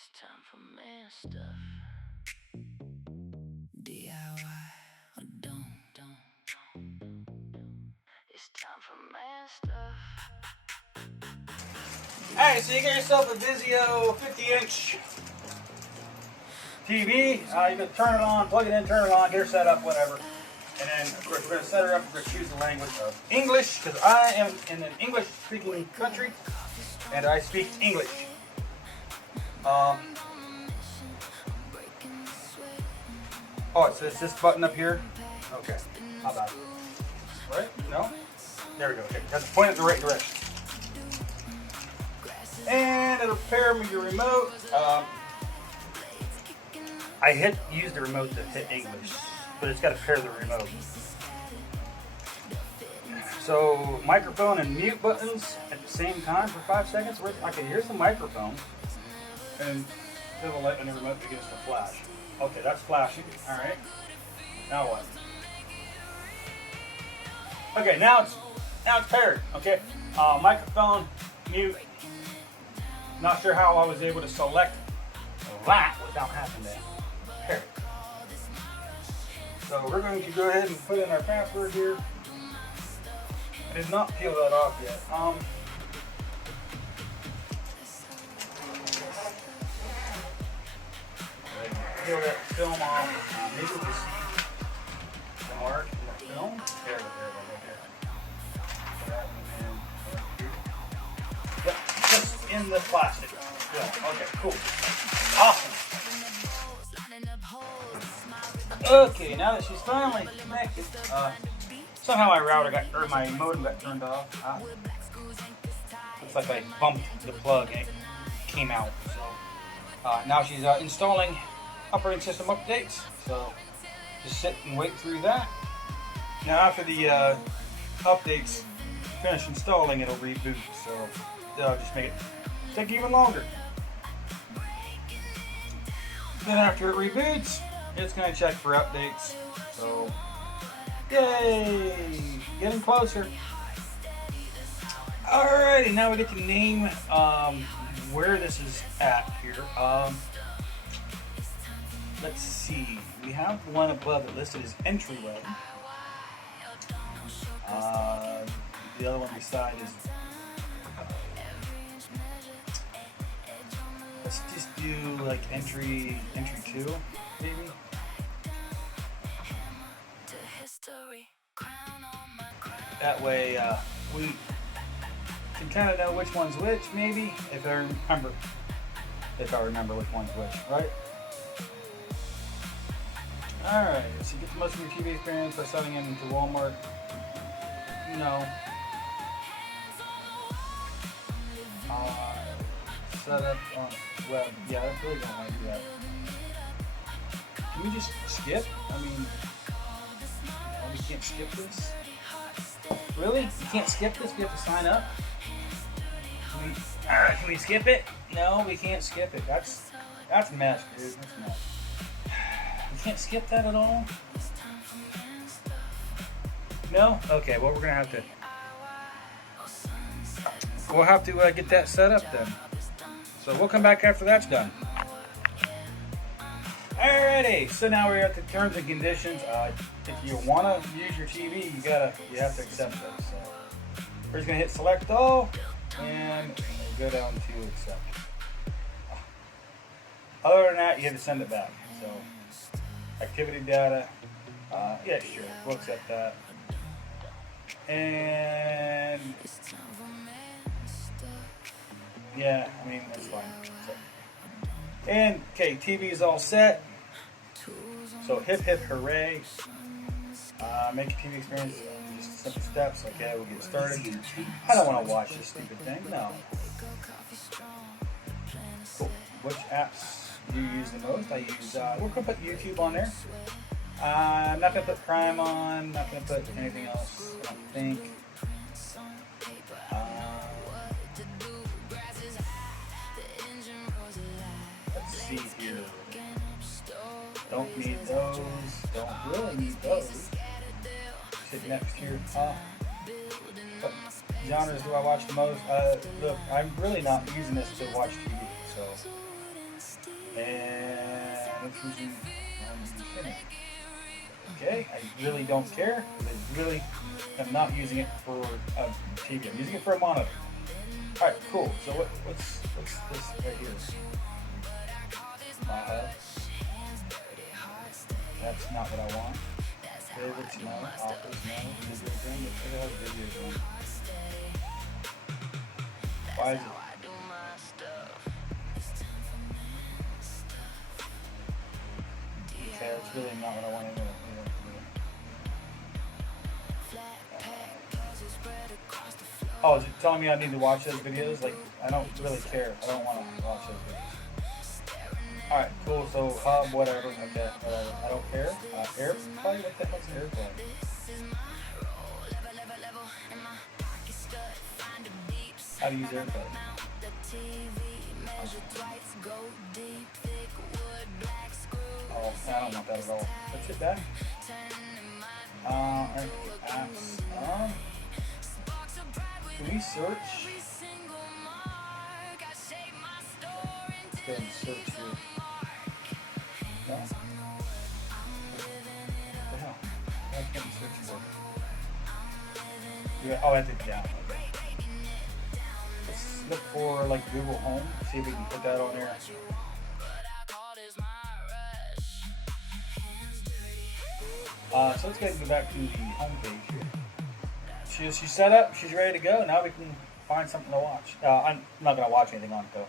It's time for man stuff. DIY or don't. It's time for man stuff. Alright, so you get yourself a Vizio 50-inch TV. You can turn it on, plug it in, turn it on, get her set up, whatever. And then, of course, we're going to set her up. We're going to choose the language of English, because I am in an English-speaking country, and I speak English. Oh, it's this button up here? Okay. How about it? Right? No? There we go. Okay. You have to point it the right direction. And it'll pair with your remote. I use the remote to hit English, but it's got to pair the remote. So microphone and mute buttons at the same time for 5 seconds. Okay, here's the microphone, and it'll light on the remote to give us the flash. Okay, that's flashing. All right. Now what? Okay, now it's paired. Okay, microphone, mute. Not sure how I was able to select that without having to pair it. So we're going to go ahead and put in our password here. I did not peel that off yet. Peel that film off. Maybe we can see the mark in the film. There we go. Yep, just in the plastic. Yeah. Okay, cool. Awesome. Okay, now that she's finally connected, somehow my modem got turned off. Looks like I bumped the plug and it came out. So now she's installing operating system updates. So just sit and wait through that. Now after the updates finish installing, it'll reboot. So that'll just make it take even longer. Then after it reboots, it's going to check for updates. So, yay! Getting closer. Alrighty, now we get to name where this is at here. Let's see. We have the one above it listed as entryway. The other one beside is. Let's just do like entry 2, maybe. That way we can kind of know which one's which, maybe, if I remember which one's which, right? Alright, so you get the most of your TV experience by signing in into Walmart. No. Set up on web. Yeah, I really don't want to do that. Can we just skip? I mean, we can't skip this? Really? You can't skip this? We have to sign up? Can we skip it? No, we can't skip it. That's a mess, dude. That's a mess. We can't skip that at all? No? Okay, well we're gonna have to. We'll have to get that set up then. So we'll come back after that's done. Alrighty, so now we're at the terms and conditions. If you want to use your TV, you have to accept those. So we're just gonna hit select all and go down to accept. Other than that, you have to send it back. So activity data, yeah, sure, we'll accept that. And yeah, I mean that's fine. And okay, TV is all set. So hip hip hooray. Make your TV experience just simple steps. Okay, we'll get started. I don't want to watch this stupid thing. No. Cool. Which apps do you use the most? I use, we're going to put YouTube on there. I'm not going to put Prime on. Not going to put anything else, I don't think. Let's see here. Don't need those. Don't really need those. Sit next here. What genres do I watch the most? Look, I'm really not using this to watch TV, so And it's using finish. Okay, I really don't care. I really am not using it for a TV. I'm using it for a monitor. All right, cool. So what's this right here? That's not what I want. Favorites, no. Offers, no. Video game, what the hell is video game? Why is it? Okay, that's really not what I want to do. Oh, is it telling me I need to watch those videos? Like, I don't really care. I don't want to watch those videos. Alright, cool. So, hub, whatever. Okay, whatever. I don't care. Airplay? What the hell's an airplay? How do you use airplay? Oh, I don't want that at all. Let's hit that. Apps. Can we search? Let's go and search here. No? What the hell? I can't search for it. Yeah, oh, I did, yeah. Okay. Let's look for like Google Home, see if we can put that on there. So let's go ahead and go back to the home page here. She's set up, she's ready to go. Now we can find something to watch. I'm not going to watch anything on it though.